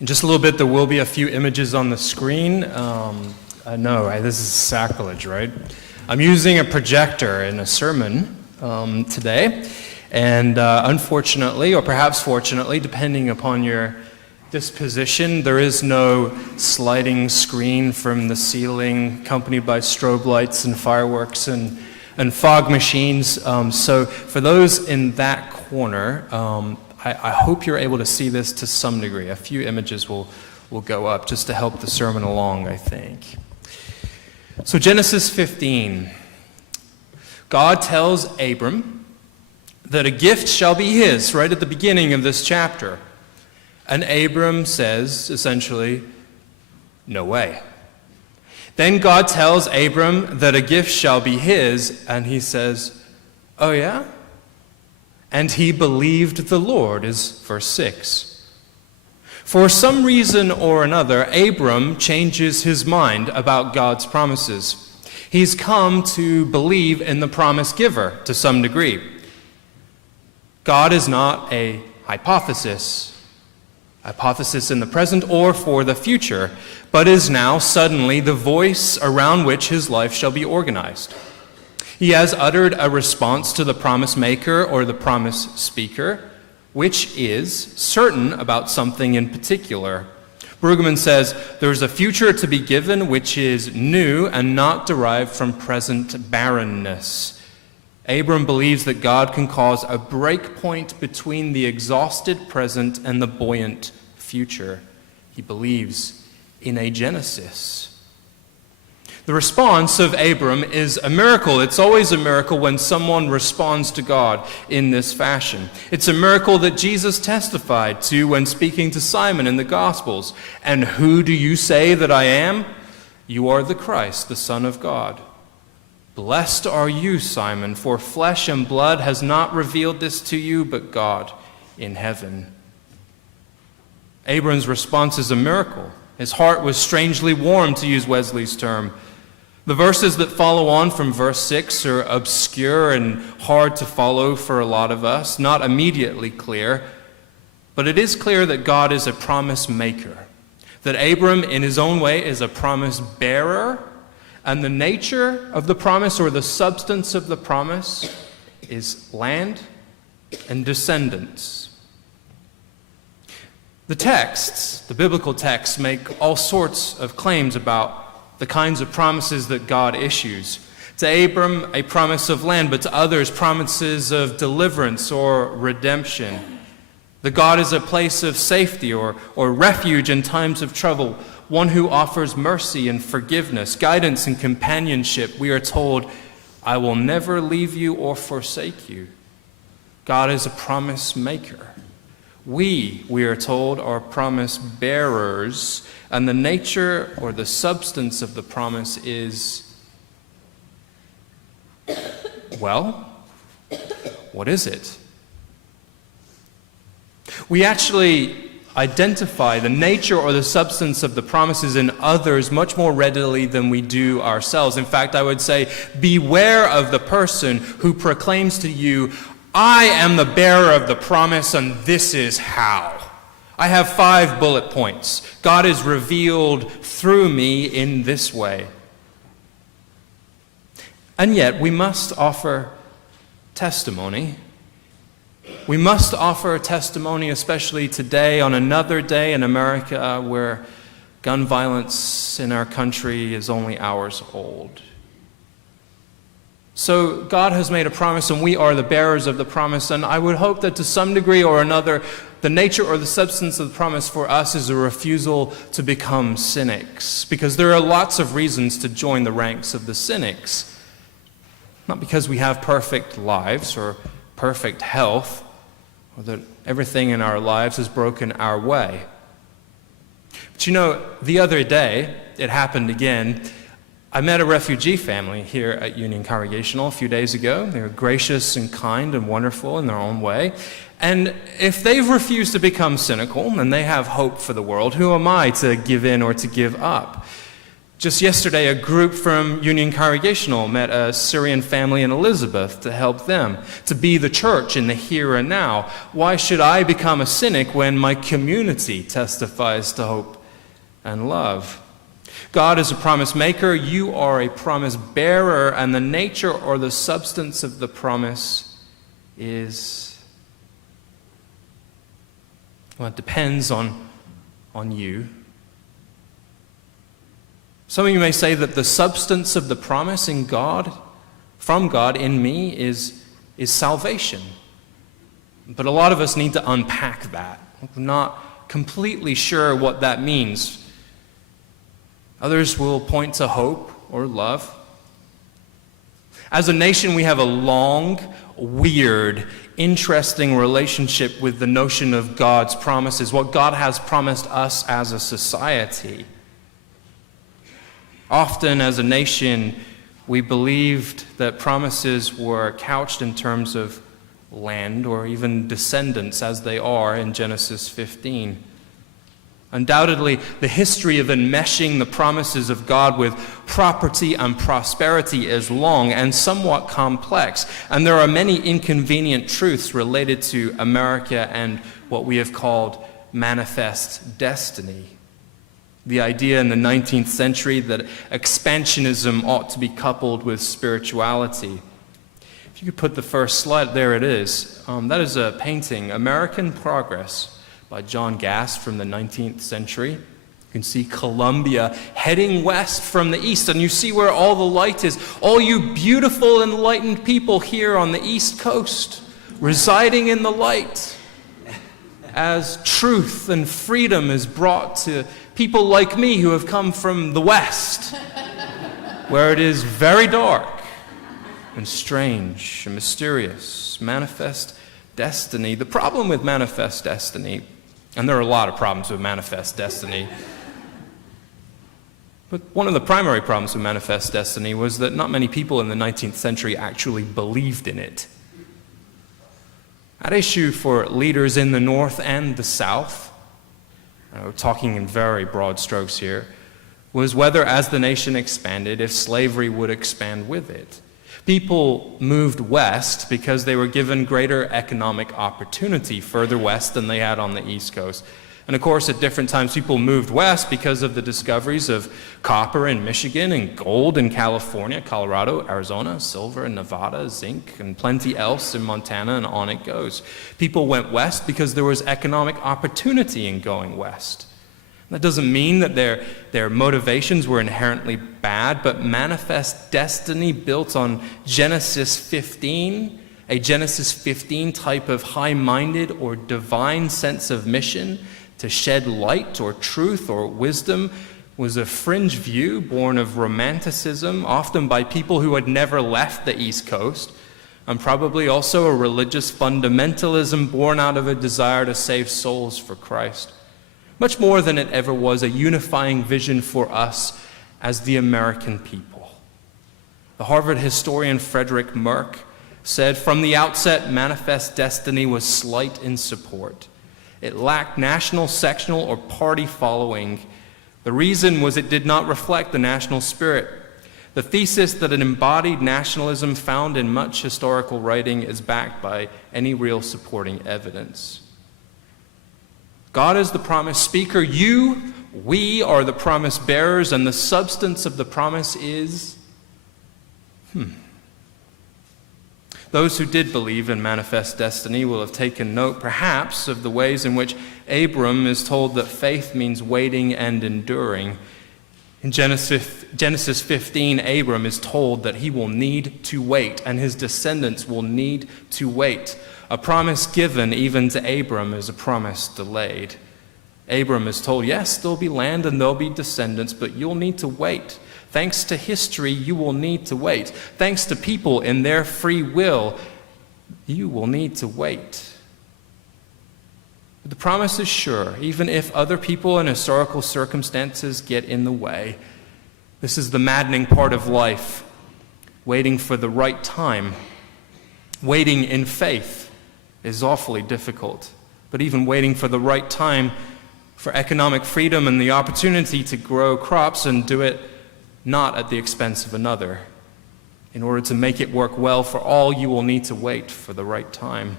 In just a little bit, there will be a few images on the screen. I know, right? This is sacrilege, right? I'm using a projector in a sermon today, and unfortunately, or perhaps fortunately, depending upon your disposition, there is no sliding screen from the ceiling accompanied by strobe lights and fireworks and fog machines. So for those in that corner, I hope you're able to see this to some degree. A few images will go up just to help the sermon along, I think. So Genesis 15, God tells Abram that a gift shall be his right at the beginning of this chapter. And Abram says, essentially, no way. Then God tells Abram that a gift shall be his, and he says, oh yeah? And he believed the Lord, is verse 6. For some reason or another, Abram changes his mind about God's promises. He's come to believe in the promise giver to some degree. God is not a hypothesis in the present or for the future, but is now suddenly the voice around which his life shall be organized. He has uttered a response to the promise maker or the promise speaker, which is certain about something in particular. Brueggemann says, there's a future to be given which is new and not derived from present barrenness. Abram believes that God can cause a break point between the exhausted present and the buoyant future. He believes in a Genesis. The response of Abram is a miracle. It's always a miracle when someone responds to God in this fashion. It's a miracle that Jesus testified to when speaking to Simon in the Gospels. And who do you say that I am? You are the Christ, the Son of God. Blessed are you, Simon, for flesh and blood has not revealed this to you, but God in heaven. Abram's response is a miracle. His heart was strangely warm, to use Wesley's term. The verses that follow on from verse 6 are obscure and hard to follow for a lot of us, not immediately clear, but it is clear that God is a promise maker, that Abram in his own way is a promise bearer, and the nature of the promise or the substance of the promise is land and descendants. The texts, the biblical texts, make all sorts of claims about the kinds of promises that God issues. To Abram, a promise of land, but to others, promises of deliverance or redemption. That God is a place of safety or refuge in times of trouble, one who offers mercy and forgiveness, guidance and companionship. We are told, I will never leave you or forsake you. God is a promise maker. We are told, are promise bearers, and the nature or the substance of the promise is, well, what is it? We actually identify the nature or the substance of the promises in others much more readily than we do ourselves. In fact, I would say, beware of the person who proclaims to you, I am the bearer of the promise, and this is how. I have 5 bullet points. God is revealed through me in this way. And yet, we must offer testimony. We must offer testimony, especially today, on another day in America where gun violence in our country is only hours old. So God has made a promise, and we are the bearers of the promise, and I would hope that to some degree or another, the nature or the substance of the promise for us is a refusal to become cynics, because there are lots of reasons to join the ranks of the cynics. Not because we have perfect lives or perfect health, or that everything in our lives is broken our way. But you know, the other day, it happened again. I met a refugee family here at Union Congregational a few days ago. They were gracious and kind and wonderful in their own way. And if they've refused to become cynical and they have hope for the world, who am I to give in or to give up? Just yesterday, a group from Union Congregational met a Syrian family in Elizabeth to help them, to be the church in the here and now. Why should I become a cynic when my community testifies to hope and love? God is a promise maker, you are a promise bearer, and the nature or the substance of the promise it depends on you. Some of you may say that the substance of the promise in God, from God in me, is salvation. But a lot of us need to unpack that. We're not completely sure what that means. Others will point to hope or love. As a nation, we have a long, weird, interesting relationship with the notion of God's promises, what God has promised us as a society. Often, as a nation, we believed that promises were couched in terms of land or even descendants, as they are in Genesis 15. Undoubtedly, the history of enmeshing the promises of God with property and prosperity is long and somewhat complex, and there are many inconvenient truths related to America and what we have called manifest destiny. The idea in the 19th century that expansionism ought to be coupled with spirituality. If you could put the first slide, there it is. That is a painting, American Progress, by John Gass from the 19th century. You can see Columbia heading west from the east, and you see where all the light is. All you beautiful, enlightened people here on the East Coast, residing in the light, as truth and freedom is brought to people like me who have come from the West, where it is very dark and strange and mysterious. Manifest destiny. The problem with manifest destiny, and there are a lot of problems with manifest destiny, but one of the primary problems with manifest destiny was that not many people in the 19th century actually believed in it. At issue for leaders in the North and the South, we're talking in very broad strokes here, was whether as the nation expanded, if slavery would expand with it. People moved west because they were given greater economic opportunity further west than they had on the East Coast. And of course, at different times, people moved west because of the discoveries of copper in Michigan and gold in California, Colorado, Arizona, silver in Nevada, zinc, and plenty else in Montana, and on it goes. People went west because there was economic opportunity in going west. That doesn't mean that their motivations were inherently bad, but manifest destiny built on Genesis 15, a Genesis 15 type of high-minded or divine sense of mission to shed light or truth or wisdom, was a fringe view born of romanticism, often by people who had never left the East Coast, and probably also a religious fundamentalism born out of a desire to save souls for Christ. Much more than it ever was a unifying vision for us as the American people. The Harvard historian Frederick Merck said, "From the outset, manifest destiny was slight in support. It lacked national, sectional, or party following. The reason was it did not reflect the national spirit. The thesis that an embodied nationalism found in much historical writing is backed by any real supporting evidence." God is the promise speaker. We are the promise bearers, and the substance of the promise is, Those who did believe in manifest destiny will have taken note, perhaps, of the ways in which Abram is told that faith means waiting and enduring. In Genesis 15, Abram is told that he will need to wait, and his descendants will need to wait. A promise given even to Abram is a promise delayed. Abram is told, yes, there'll be land and there'll be descendants, but you'll need to wait. Thanks to history, you will need to wait. Thanks to people in their free will, you will need to wait. But the promise is sure, even if other people and historical circumstances get in the way. This is the maddening part of life, waiting for the right time. Waiting in faith is awfully difficult, but even waiting for the right time for economic freedom and the opportunity to grow crops and do it not at the expense of another. In order to make it work well for all, you will need to wait for the right time.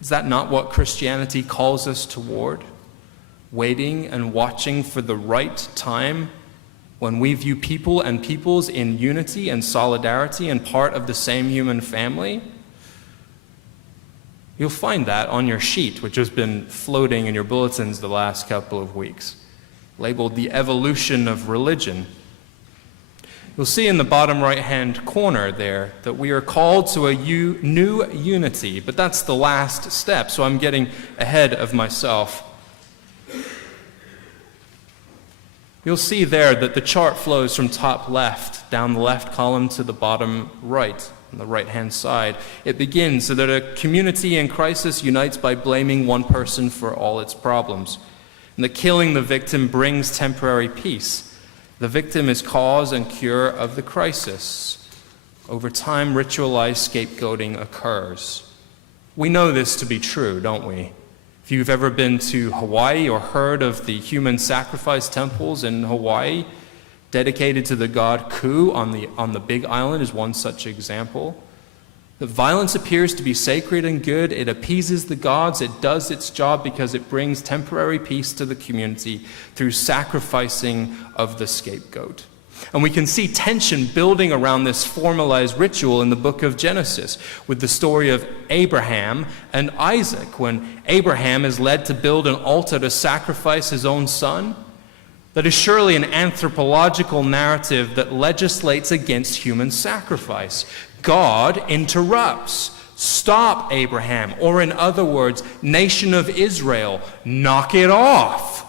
Is that not what Christianity calls us toward? Waiting and watching for the right time when we view people and peoples in unity and solidarity and part of the same human family? You'll find that on your sheet, which has been floating in your bulletins the last couple of weeks, labeled The Evolution of Religion. You'll see in the bottom right-hand corner there that we are called to a new unity, but that's the last step, so I'm getting ahead of myself. You'll see there that the chart flows from top left down the left column to the bottom right, on the right-hand side. It begins so that a community in crisis unites by blaming one person for all its problems, and that killing the victim brings temporary peace. The victim is cause and cure of the crisis. Over time, ritualized scapegoating occurs. We know this to be true, don't we? If you've ever been to Hawaii or heard of the human sacrifice temples in Hawaii, dedicated to the god Ku on the Big Island is one such example. The violence appears to be sacred and good. It appeases the gods. It does its job because it brings temporary peace to the community through sacrificing of the scapegoat. And we can see tension building around this formalized ritual in the book of Genesis with the story of Abraham and Isaac, when Abraham is led to build an altar to sacrifice his own son. That is surely an anthropological narrative that legislates against human sacrifice. God interrupts. Stop, Abraham, or in other words, nation of Israel, knock it off.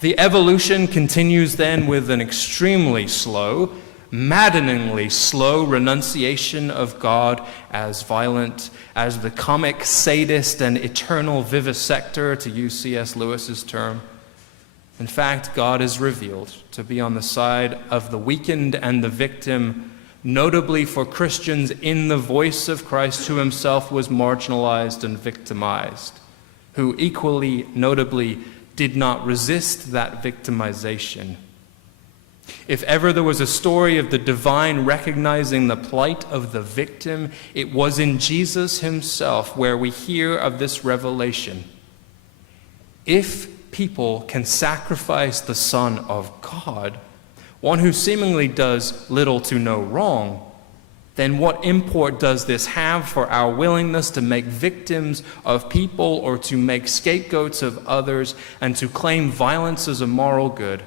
The evolution continues then with an extremely slow, maddeningly slow renunciation of God as violent, as the comic sadist and eternal vivisector, to use C.S. Lewis's term. In fact, God is revealed to be on the side of the weakened and the victim, notably for Christians in the voice of Christ, who himself was marginalized and victimized, who equally notably did not resist that victimization. If ever there was a story of the divine recognizing the plight of the victim, it was in Jesus himself where we hear of this revelation. If people can sacrifice the Son of God, one who seemingly does little to no wrong, then what import does this have for our willingness to make victims of people or to make scapegoats of others and to claim violence as a moral good?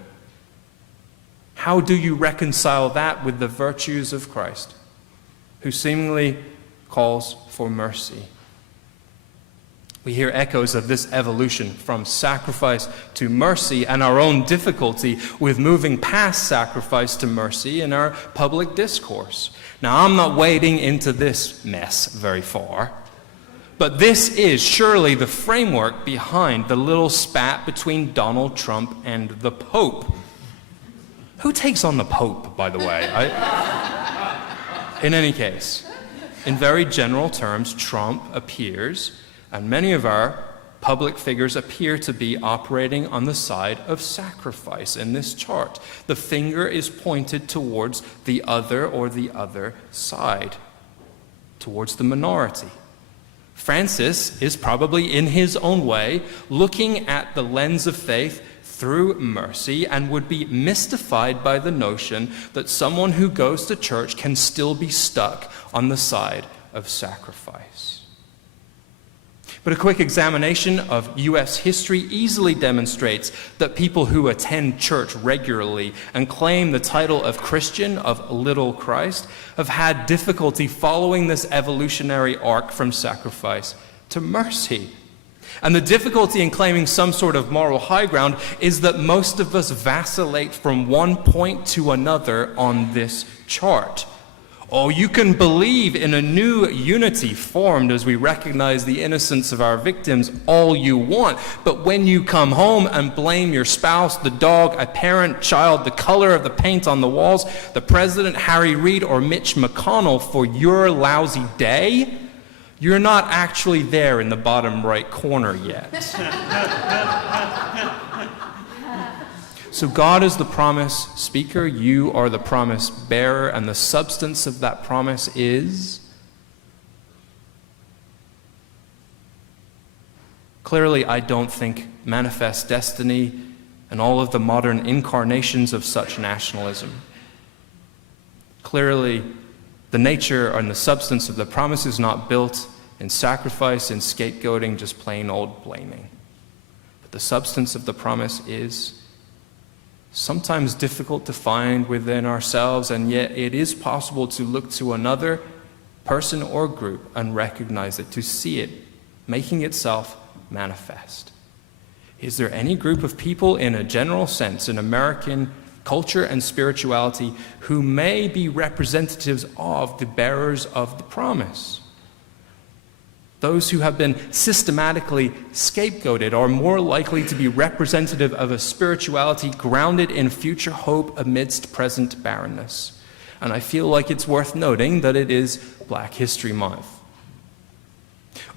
How do you reconcile that with the virtues of Christ, who seemingly calls for mercy? We hear echoes of this evolution from sacrifice to mercy and our own difficulty with moving past sacrifice to mercy in our public discourse. Now, I'm not wading into this mess very far, but this is surely the framework behind the little spat between Donald Trump and the Pope. Who takes on the Pope, by the way? In any case, in very general terms, Trump appears, and many of our public figures appear to be operating on the side of sacrifice in this chart. The finger is pointed towards the other or the other side, towards the minority. Francis is probably, in his own way, looking at the lens of faith through mercy and would be mystified by the notion that someone who goes to church can still be stuck on the side of sacrifice. But a quick examination of U.S. history easily demonstrates that people who attend church regularly and claim the title of Christian, of little Christ, have had difficulty following this evolutionary arc from sacrifice to mercy. And the difficulty in claiming some sort of moral high ground is that most of us vacillate from one point to another on this chart. Oh, you can believe in a new unity formed as we recognize the innocence of our victims all you want, but when you come home and blame your spouse, the dog, a parent, child, the color of the paint on the walls, the president, Harry Reid, or Mitch McConnell for your lousy day, you're not actually there in the bottom right corner yet. So God is the promise speaker, you are the promise bearer, and the substance of that promise is? Clearly, I don't think manifest destiny and all of the modern incarnations of such nationalism. Clearly, the nature and the substance of the promise is not built in sacrifice and scapegoating, just plain old blaming. But the substance of the promise is sometimes difficult to find within ourselves, and yet it is possible to look to another person or group and recognize it, to see it making itself manifest. Is there any group of people in a general sense in American culture and spirituality who may be representatives of the bearers of the promise? Those who have been systematically scapegoated are more likely to be representative of a spirituality grounded in future hope amidst present barrenness. And I feel like it's worth noting that it is Black History Month.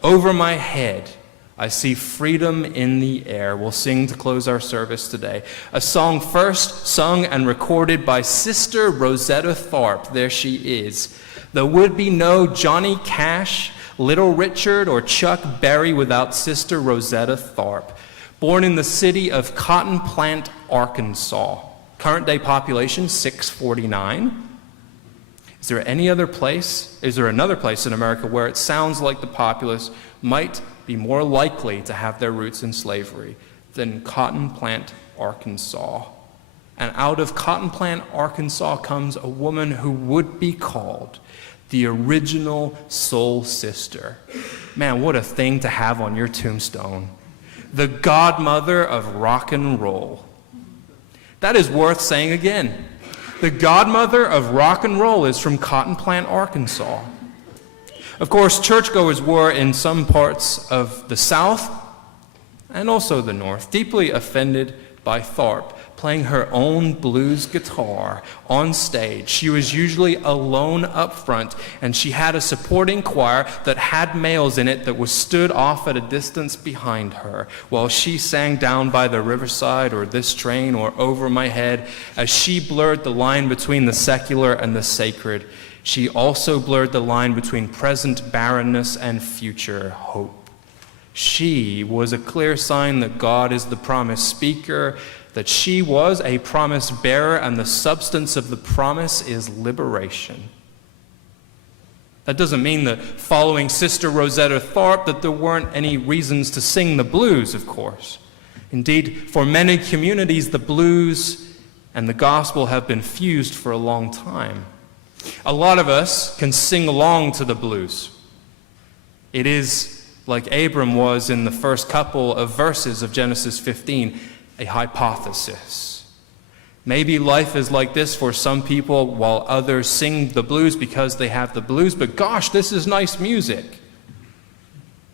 Over my head, I see freedom in the air. We'll sing to close our service today. A song first sung and recorded by Sister Rosetta Tharpe. There she is. There would be no Johnny Cash, Little Richard, or Chuck Berry without Sister Rosetta Tharpe. Born in the city of Cotton Plant, Arkansas. Current day population, 649. Is there another place in America where it sounds like the populace might be more likely to have their roots in slavery than Cotton Plant, Arkansas? And out of Cotton Plant, Arkansas comes a woman who would be called the original soul sister. Man, what a thing to have on your tombstone. The godmother of rock and roll. That is worth saying again. The godmother of rock and roll is from Cotton Plant, Arkansas. Of course, churchgoers were, in some parts of the South and also the North, deeply offended by Tharpe playing her own blues guitar on stage. She was usually alone up front, and she had a supporting choir that had males in it that was stood off at a distance behind her, while she sang Down by the Riverside or This Train or Over My Head. As she blurred the line between the secular and the sacred, she also blurred the line between present barrenness and future hope. She was a clear sign that God is the promise speaker, that she was a promise bearer, and the substance of the promise is liberation. That doesn't mean that following Sister Rosetta Tharpe that there weren't any reasons to sing the blues, of course. Indeed, for many communities, the blues and the gospel have been fused for a long time. A lot of us can sing along to the blues. It is, like Abram was in the first couple of verses of Genesis 15, a hypothesis. Maybe life is like this for some people while others sing the blues because they have the blues, but gosh, this is nice music.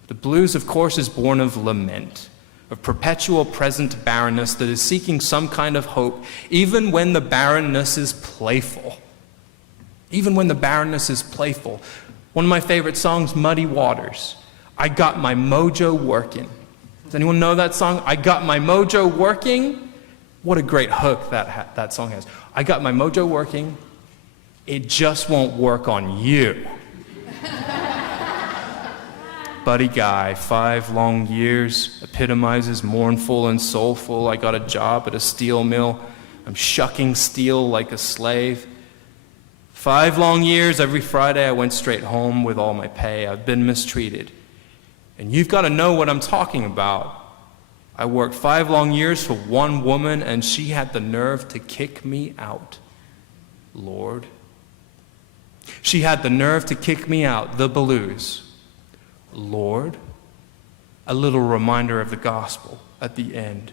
The blues, of course, is born of lament, of perpetual present barrenness that is seeking some kind of hope, even when the barrenness is playful. Even when the barrenness is playful. One of my favorite songs, Muddy Waters. I got my mojo working. Does anyone know that song? I got my mojo working. What a great hook that song has. I got my mojo working. It just won't work on you. Buddy Guy, 5 long years, epitomizes mournful and soulful. I got a job at a steel mill. I'm shucking steel like a slave. 5 long years, every Friday I went straight home with all my pay. I've been mistreated. And you've got to know what I'm talking about. I worked 5 long years for one woman, and she had the nerve to kick me out. Lord. She had the nerve to kick me out. The blues. Lord. A little reminder of the gospel at the end.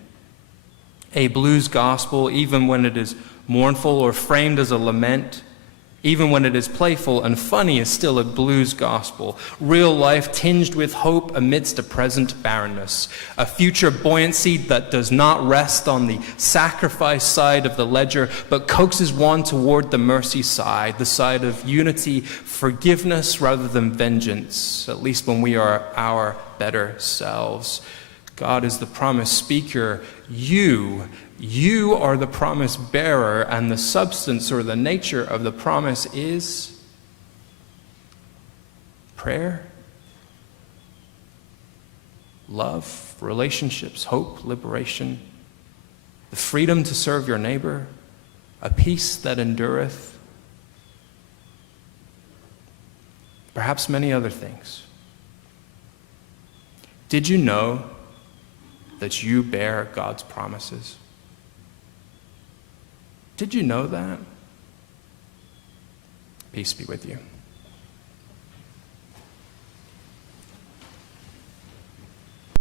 A blues gospel, even when it is mournful or framed as a lament, even when it is playful and funny, is still a blues gospel. Real life tinged with hope amidst a present barrenness. A future buoyancy that does not rest on the sacrifice side of the ledger, but coaxes one toward the mercy side, the side of unity, forgiveness rather than vengeance, at least when we are our better selves. God is the promise speaker. You You are the promise bearer, and the substance or the nature of the promise is prayer, love, relationships, hope, liberation, the freedom to serve your neighbor, a peace that endureth, perhaps many other things. Did you know that you bear God's promises? Did you know that? Peace be with you.